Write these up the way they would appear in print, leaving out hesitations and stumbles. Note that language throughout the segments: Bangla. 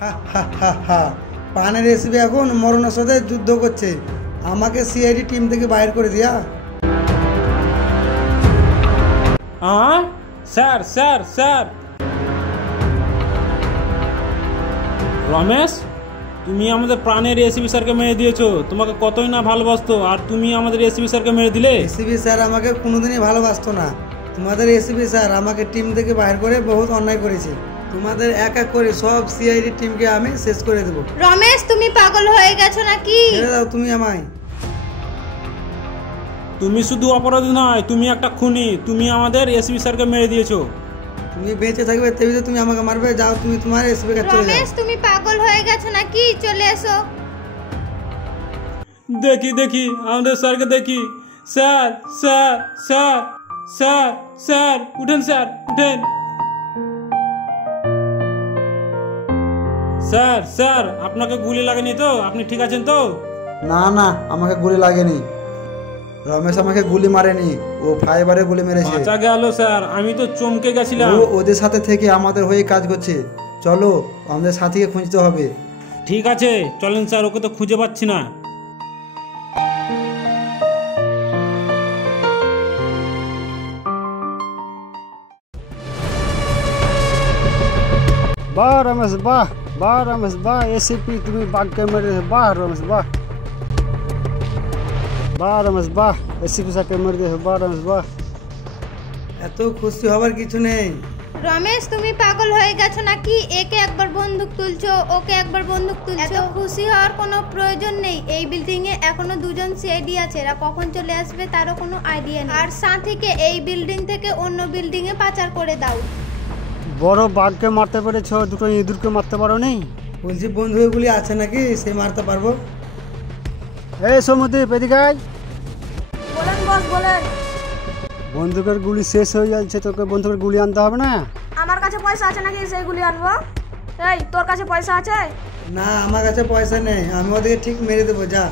হা হা হা হা, প্রাণের এসিপি এখন মরণের সাথে যুদ্ধ করছে, আমাকে সিআইডি টিম থেকে বাইর করে দিয়া। স্যার স্যার স্যার রমেশ, তুমি আমাদের প্রাণের এসিপি স্যারকে মেরে দিয়েছো। তোমাকে কতই না ভালোবাসতো, আর তুমি আমাদের এসিপি স্যারকে মেরে দিলে। এসিপি স্যার আমাকে কোনোদিনই ভালোবাসতো না। তোমাদের এসিপি স্যার আমাকে টিম থেকে বাইর করে বহুত অন্যায় করেছে। তোমাদের এক এক করে সব সিআইডি টিমকে আমি শেষ করে দেবো। রমেশ, তুমি পাগল হয়ে গেছো নাকি? ছেড়ে দাও তুমি আমায়। তুমি শুধু অপরাধী নয়, তুমি একটা খুনি। তুমি আমাদের এসপি স্যারকে মেরে দিয়েছো। তুমি বেঁচে থাকবে তেমনি তুমি আমাকে মারবে। যাও তুমি তোমার এসপি কে চলে যাও। রমেশ, তুমি পাগল হয়ে গেছো নাকি? চলে এসো। দেখি দেখি আমাদের স্যারকে দেখি। Sir sir sir sir sir উঠেন, স্যার উঠেন। স্যার স্যার আপনাকে গুলি লাগেনি তো? আপনি ঠিক আছেন তো? না না, আমাকে গুলি লাগেনি। রমেশ আমাকে গুলি মারেনি, ও ফাইবারে গুলি মেরেছে। বাঁচা গেল স্যার, আমি তো চমকে গেছিলাম। ও ওদের সাথে থেকে আমাদের হয়ে কাজ করছে। চলো আমাদের সাথীকে খুঁজতে হবে। ঠিক আছে চলেন স্যার, ওকে তো খুঁজে পাচ্ছি না। বাহ রমেশ বাহ, বাহ রমেশ বাহ, এসিপি তুমি বাঘকে মেরে। বাহ রমেশ বাহ, বাহ রমেশ বাহ, এসিপি স্যারকে মেরে দিয়েছে। বাহ রমেশ বাহ। এত খুশি হবার কিছু নেই। রমেশ, তুমি পাগল হয়ে গেছো নাকি? একে একবার বন্দুক তুলছো, ওকে একবার বন্দুক তুলছো। এত খুশি হওয়ার কোনো প্রয়োজন নেই। এই বিল্ডিং এ এখনো দুজন সিআইডি আছে, এরা কখন চলে আসবে তারও কোনো আইডিয়া নেই। আর সাথীকে এই বিল্ডিং থেকে অন্য বিল্ডিং এ পাচার করে দাও। বড় বাঘকে মারতে পেরেছো, দুটো ইঁদুরকে মারতে পারো নি? বলছি বন্ধুগুলি আছে নাকি, সে মারতে পারবো? এই সমুদ্রীপ এদিকে আয়। বলেন বস বলেন। বন্দুকের গুলি শেষ হয়ে যাচ্ছে, তোকে বন্দুকের গুলি আনতে হবে না? আমার কাছে পয়সা আছে নাকি সেইগুলি আনবো? এই তোর কাছে পয়সা আছে? না আমার কাছে পয়সা নেই, আমি ওদেরকে ঠিক মেরে দেবো। যা।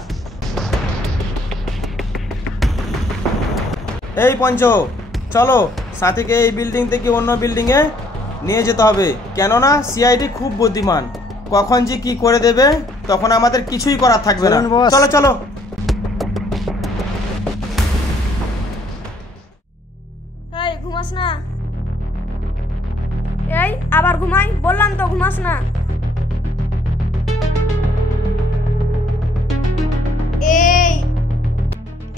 এই পঞ্চ, চলো সাথীকে এই বিল্ডিং থেকে অন্য বিল্ডিং এ নিয়ে যেতে হবে। কেননা সিআইডি খুব বুদ্ধিমান, কখন যে কি করে দেবে তখন আমাদের কিছুই করার থাকবে না। চলো চলো। এই ঘুমাস না? এই আবার ঘুমাই? বললাম তো ঘুমাস না। এই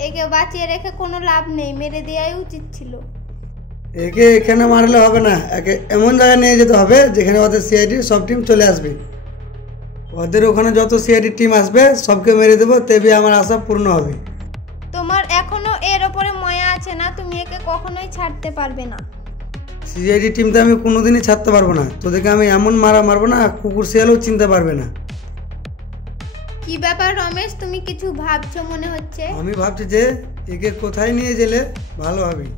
একে বাঁচিয়ে রেখে কোনো লাভ নেই, মেরে দেওয়াই উচিত ছিল। একে এখানে মারলে হবে না, একে এমন জায়গায় নিয়ে যেতে হবে যেখানে ওদের সিআইডি সব টিম চলে আসবে। ওদের ওখানে যত সিআইডি টিম আসবে সবকে মেরে দেবো, তেবি আমার আশা পূর্ণ হবে। তোমার এখনো এর ওপরে মায়া আছে না, তুমি একে কখনোই ছাড়তে পারবে না। সিআইডি টিমটা আমি কোনোদিনই ছাড়তে পারবো না। তোদেরকে আমি এমন মারবো না, কুকুর শিয়ালও চিনতে পারবে না। কি ব্যাপার রমেশ, তুমি কিছু ভাবছো মনে হচ্ছে? আমি ভাবছি যে একে কোথায় নিয়ে গেলে ভালো হবে।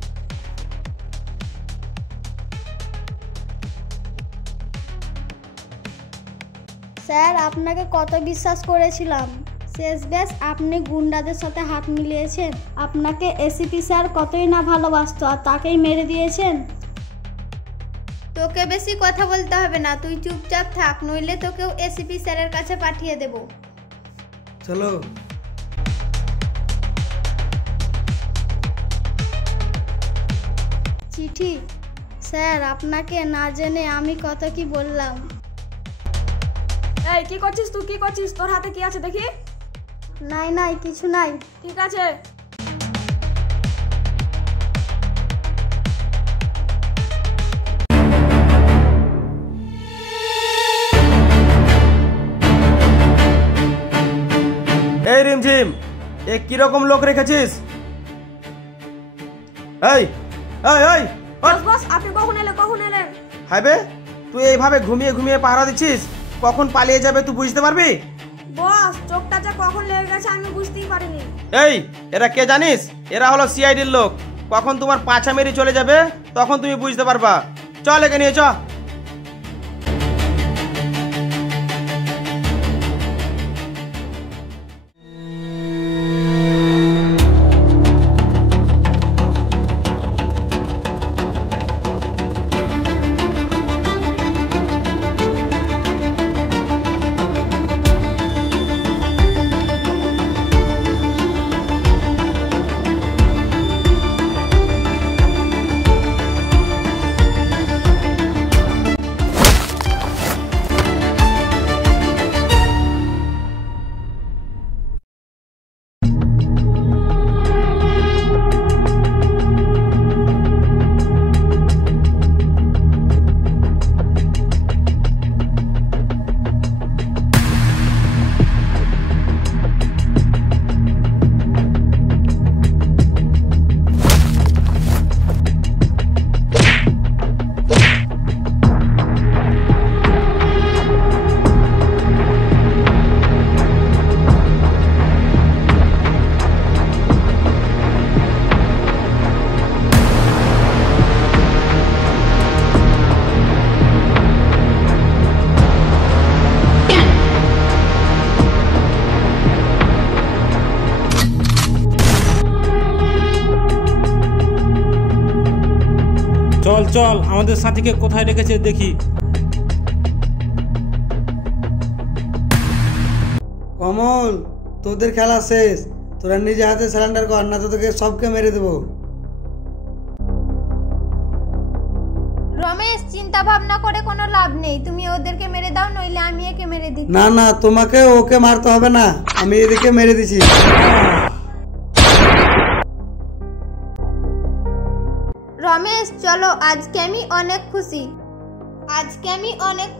স্যার, আপনাকে কত বিশ্বাস করেছিলাম, শেষ বেশ আপনি গুন্ডাদের সাথে হাত মিলিয়েছেন। আপনাকে এসিপি স্যার কতই না ভালোবাসতো, আর তাকেই মেরে দিয়েছেন। তোকে বেশি কথা বলতে হবে না, তুই চুপচাপ থাক, নইলে তোকেও এসিপি স্যারের কাছে পাঠিয়ে দেব। চলো। চিঠি? স্যার, আপনাকে না জেনে আমি কত কি বললাম। এই কি করছিস তুই? কি করছিস? তোর হাতে কি আছে দেখি? নাই নাই, কিছু নাই। ঠিক আছে। এই রিমঝিম, এ কিরকম লোক রেখেছিস? এই এই এই বস বস, আপনি কখন এলেন? কখন এলেন? হাইবে, তুই এইভাবে ঘুমিয়ে ঘুমিয়ে পাহারা দিচ্ছিস, কখন পালিয়ে যাবে তুই বুঝতে পারবি? বস, চোখটা যে কখন লেগে গেছে আমি বুঝতেই পারিনি। এই এরা কে জানিস? এরা হলো সিআইডির লোক। কখন তোমার পাছা মেরে চলে যাবে তখন তুমি বুঝতে পারবা। চল একে নিয়ে চ। চল আমাদের সাথীকে কোথায় রেখেছে দেখি। কমল, তোদের খেলা শেষ। তোরা নিজে হাতে সারেন্ডার কর, না তো তোকে সবকে মেরে দেবো। রমেশ, চিন্তা ভাবনা করে কোনো লাভ নেই, তুমি ওদেরকে মেরে দাও, নইলে আমি একে মেরে দিই। না না, তোমাকে ওকে মারতে হবে না, আমি এদিকে মেরে দিছি। রমেশ চলো, আজকে আমি অনেক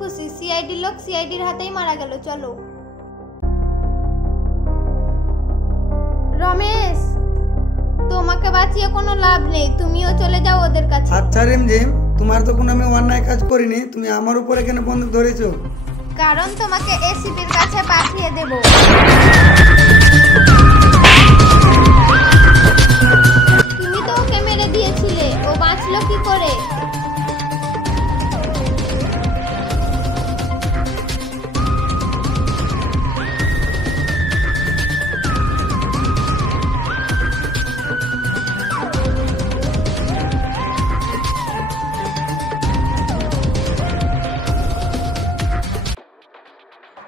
খুশি। সিআইডি লোক সিআইডির হাতেই মারা গেল। চলো রমেশ, তোমাকে বাঁচিয়ে কোনো লাভ নেই, তুমিও চলে যাও ওদের কাছে। আচ্ছা রিমঝিম, তোমার তো কোনো আমি অন্যায় কাজ করিনি, তুমি আমার উপরে কেন বন্দুক ধরেছো? কারণ তোমাকে এসিপির কাছে পাঠিয়ে দেব। তুমি তো ওকে মেরে দিয়েছিলে, ও বাঁচলো কি করে?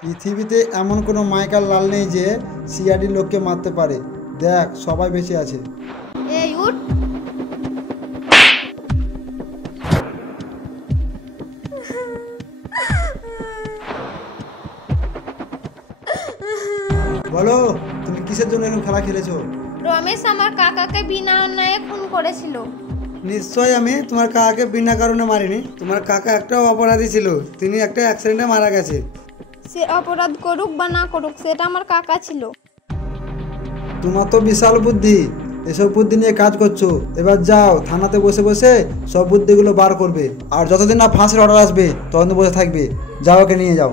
পৃথিবীতে এমন কোনো মাইকাল লাল নেই যে সিআইডি লোককে মারতে পারে। দেখ, সবাই বেঁচে আছে। এই উঠ। বলো, তুমি কিসের জন্য এরকম খেলা খেলেছো? রমেশ আমার কাকাকে বিনা অন্যায়ে খুন করেছিল। নিশ্চয় আমি তোমার কাকাকে বিনা কারণে মারিনি। তোমার কাকা একটাও অপরাধী ছিল, তিনি একটা অ্যাক্সিডেন্টে মারা গেছে। সে অপরাধ করুক বা না করুক, সেটা আমার কাকা ছিল। তোমার তো বিশাল বুদ্ধি, এসব বুদ্ধি নিয়ে কাজ করছো। এবার যাও, থানাতে বসে বসে সব বুদ্ধিগুলো বার করবে, আর যতদিন না ফাঁসির অর্ডার আসবে ততদিন বসে থাকবে। যাও, ওকে নিয়ে যাও।